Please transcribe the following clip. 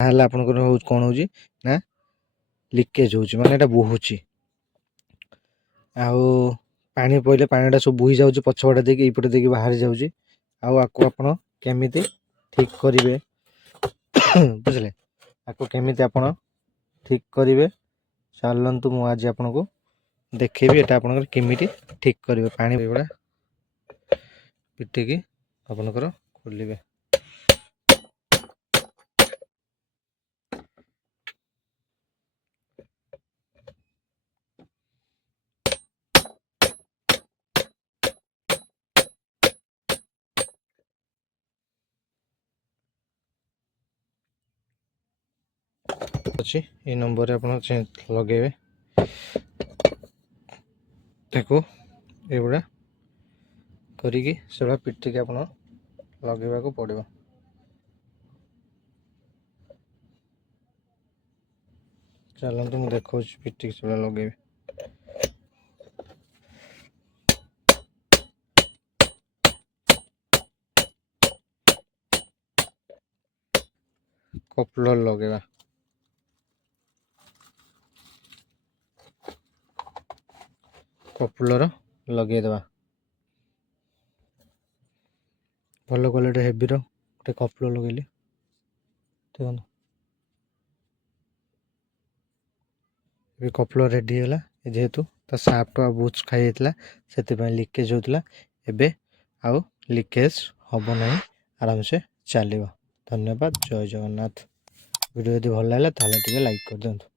ତାହେଲେ ଆପଣଙ୍କର କ'ଣ ହେଉଛି ନା ଲିକେଜ୍ ହେଉଛି, ମାନେ ଏଇଟା ବୋହୁଛି। ଆଉ ପାଣି ପଇଲେ ପାଣିଟା ସବୁ ବୋହି ଯାଉଛି ପଛପଟେ ଦେଇକି, ଏଇପଟେ ଦେଇକି ବାହାରି ଯାଉଛି। ଆଉ ଆକୁ ଆପଣ କେମିତି ଠିକ୍ କରିବେ ବୁଝିଲେ, ଆକୁ କେମିତି ଆପଣ ଠିକ୍ କରିବେ ଚାଲନ୍ତୁ ମୁଁ ଆଜି ଆପଣଙ୍କୁ ଦେଖେଇବି ଏଟା ଆପଣଙ୍କର କେମିତି ଠିକ୍ କରିବେ। ପାଣି ଏଗୁଡ଼ା ପିଟିକି ଆପଣଙ୍କର ଖୋଲିବେ। ଅଛି এই ନମ୍ବରରେ ଆପଣ ଲଗେଇବେ ତାକୁ, ଏଗୁଡ଼ା କରିକି ସେଗୁଡ଼ା ପିଟିକି ଆପଣ ଲଗେଇବାକୁ ପଡ଼ିବ। ଚାଲନ୍ତୁ ମୁଁ ଦେଖାଉଛି ପିଟିକି ସେଗୁଡ଼ା ଲଗେଇବେ। କପଲର ଲଗେଇବା, କପଲର ଲଗେଇଦେବା। ଭଲ କ୍ୱାଲିଟି ହେଭିର ଗୋଟେ କପଲର ଲଗେଇଲି। ଦେଖନ୍ତୁ ଏବେ କପଲର ରେଡ଼ି ହେଇଗଲା। ଯେହେତୁ ତା ସାଫ୍ଟ ଆଉ ବୁଚ୍ ଖାଇଯାଇଥିଲା ସେଥିପାଇଁ ଲିକେଜ୍ ହେଉଥିଲା, ଏବେ ଆଉ ଲିକେଜ୍ ହେବ ନାହିଁ, ଆରାମସେ ଚାଲିବ। ଧନ୍ୟବାଦ, ଜୟ ଜଗନ୍ନାଥ। ଭିଡ଼ିଓ ଯଦି ଭଲ ଲାଗିଲା ତାହେଲେ ଟିକେ ଲାଇକ୍ କରିଦିଅନ୍ତୁ।